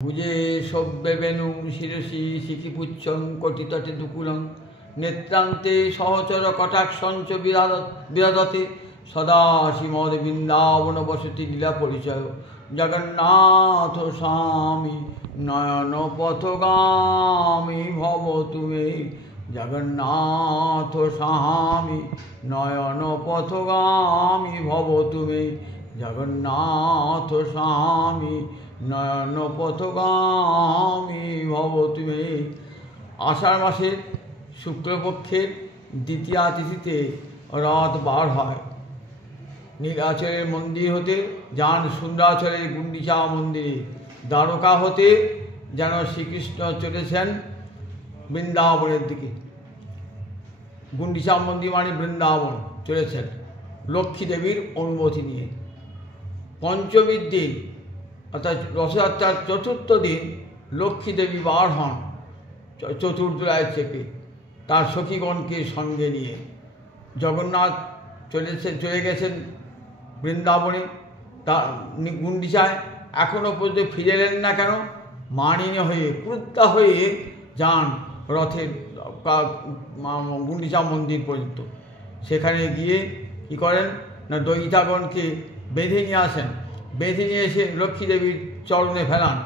ভুজে সব্যে বেণু শিরসি শিখিপুচ্ছং কটিতটে দুকুলং নেত্রান্তে সহচর কটাক্ষঞ্চ বিরাজতে সদা শ্রীমদ বৃন্দাবন বসতি লীলা পরিচয় জগন্নাথ স্বামী নয়ন পথগামী ভব তুমি জগন্নাথ স্বামী নয়ন পথগামী ভব তুমি জগন্নাথ স্বামী নয়ন পথগামী ভব তুমি। আষাঢ় মাসের শুক্লপক্ষের দ্বিতীয়া তিথিতে রথ বার হয়। নীলাচলের মন্দির হতে যান সুন্দরাচলের গুন্ডিচা মন্দিরে। দ্বারকা হতে যেন শ্রীকৃষ্ণ চলেছেন বৃন্দাবনের দিকে। গুন্ডিচা মন্দির মানে বৃন্দাবন চলেছেন লক্ষ্মী দেবীর অনুমতি নিয়ে। পঞ্চমীর দিন অর্থাৎ রথযাত্রার চতুর্থ দিন লক্ষ্মী দেবী বার হন চতুর্দোলায় চেপে তার সখীগণকে সঙ্গে নিয়ে। জগন্নাথ চলে গেছেন বৃন্দাবনে, তা গুন্ডিচায় এখনও পর্যন্ত ফিরে এলেন না কেন? মানিনী হয়ে ক্রুদ্ধা হয়ে যান রথের গুন্ডিচা মন্দির পর্যন্ত। সেখানে গিয়ে কী করেন না, দয়িতাগণকে বেঁধে নিয়ে আসেন। বেঁধে নিয়ে এসে লক্ষ্মী দেবীর চরণে ফেলান।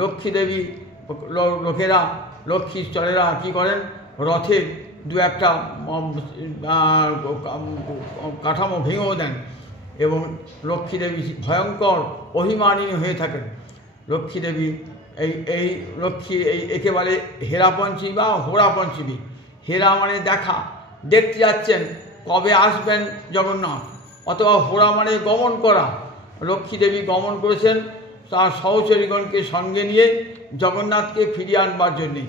লক্ষ্মী দেবী লোকেরা লক্ষ্মীর চরেরা কী করেন, রথের দু একটা কাঠামো ভেঙেও দেন এবং লক্ষ্মী দেবী ভয়ঙ্কর অভিমানিনী হয়ে থাকেন। লক্ষ্মী দেবী এই লক্ষ্মী একেবারে হেরা পঞ্চমী বা হোরা পঞ্চমী। হেরা মানে দেখা, দেখতে যাচ্ছেন কবে আসবেন জগন্নাথ, অথবা হোরা মানে গমন করা। লক্ষ্মী দেবী গমন করেছেন তার সহচরীগণকে সঙ্গে নিয়ে জগন্নাথকে ফিরিয়ে আনবার জন্যে।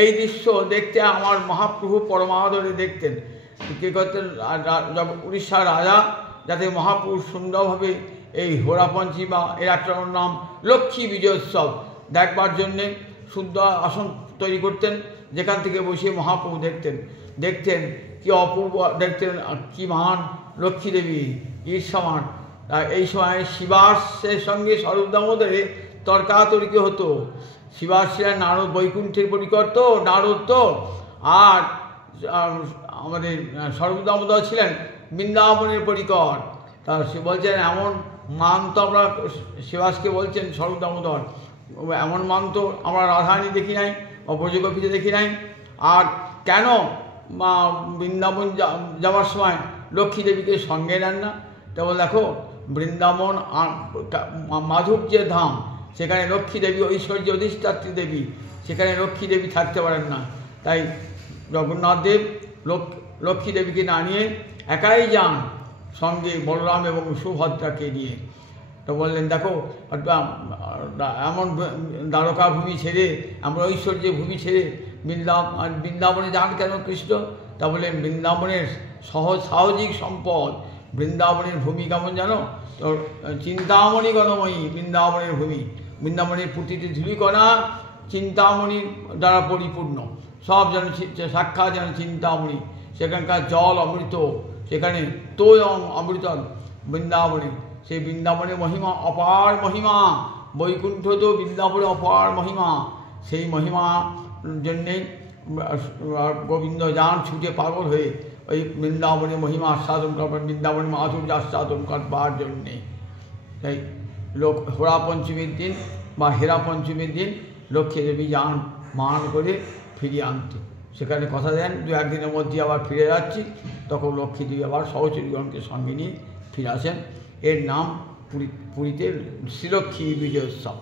এই দৃশ্য দেখতে আমার মহাপ্রভু পরমাদরে দেখতেন। কী করতেন, উড়িষ্যার রাজা যাতে মহাপ্রভু সুন্দরভাবে এই হোরা পঞ্চমী বা এর একটা নাম লক্ষ্মী বিজয়োৎসব দেখবার জন্যে শুদ্ধ আসন তৈরি করতেন, যেখান থেকে বসে মহাপ্রভু দেখতেন কি অপূর্ব দেখতেন, কি মহান লক্ষ্মী দেবী ঈর্ষামান। এই সময় শিবাসের সঙ্গে স্বরূপ দামোদরে তর্কাতর্কি হতো। শিবাস ছিলেন নারদ, বৈকুণ্ঠের পরিকর তো নারদ তো, আর আমাদের স্বরূপ দামোদর ছিলেন বৃন্দাবনের পরিকর। তা সে বলছেন এমন মান তো আমরা শিবাসকে বলছেন স্বরূপ দামোদর, এমন মান তো আমরা রাধারানী দেখি নাই বা ব্রজগোপীতে দেখি নাই। আর কেন বৃন্দাবন যাওয়ার সময় লক্ষ্মী দেবীকে সঙ্গে নেন না? কেবল দেখো বৃন্দাবন মাধুর্যের ধাম, সেখানে লক্ষ্মী দেবী ঐশ্বর্য অধিষ্ঠাত্রী দেবী, সেখানে লক্ষ্মী দেবী থাকতে পারেন না। তাই জগন্নাথ দেব লক্ষ্মী দেবীকে না নিয়ে একাই যান সঙ্গে বলরাম এবং সুভদ্রাকে নিয়ে। তো বললেন দেখো এমন দ্বারকা ভূমি ছেড়ে, এমন ঐশ্বর্যের ভূমি ছেড়ে বৃন্দাবনে যান কেন কৃষ্ণ? তা বললেন বৃন্দাবনের সাহজিক সম্পদ। বৃন্দাবনের ভূমি কেমন জানো তো? চিন্তামণি গণময়ী বৃন্দাবনের ভূমি। বৃন্দাবনের প্রতিটি ধূলিকণা চিন্তামণির দ্বারা পরিপূর্ণ, সব যেন সাক্ষাৎ যেন চিন্তামণি। সেখানকার জল অমৃত, সেখানে তোয়ং অমৃত বৃন্দাবনে। সেই বৃন্দাবনের মহিমা অপার মহিমা, বৈকুণ্ঠ তো বৃন্দাবনের অপার মহিমা। সেই মহিমা জন্যেই গোবিন্দ যান ছুটে পাগল হয়ে ওই বৃন্দাবনের মহিমা আস্বাদন করবেন, বৃন্দাবনের মাধুর্য আস্বাদন করবার জন্যে। তাই হোরা পঞ্চমীর দিন বা হেরা পঞ্চমীর দিন লক্ষ্মী দেবী যান মান করে ফিরিয়ে আনতে। সেখানে কথা দেন দু একদিনের মধ্যে আবার ফিরে যাচ্ছি। তখন লক্ষ্মী দেবী আবার সহচরীগণকে সঙ্গে নিয়ে ফিরে আসেন। এর নাম পুরীতে শ্রীলক্ষ্মী বিজয়োৎসব।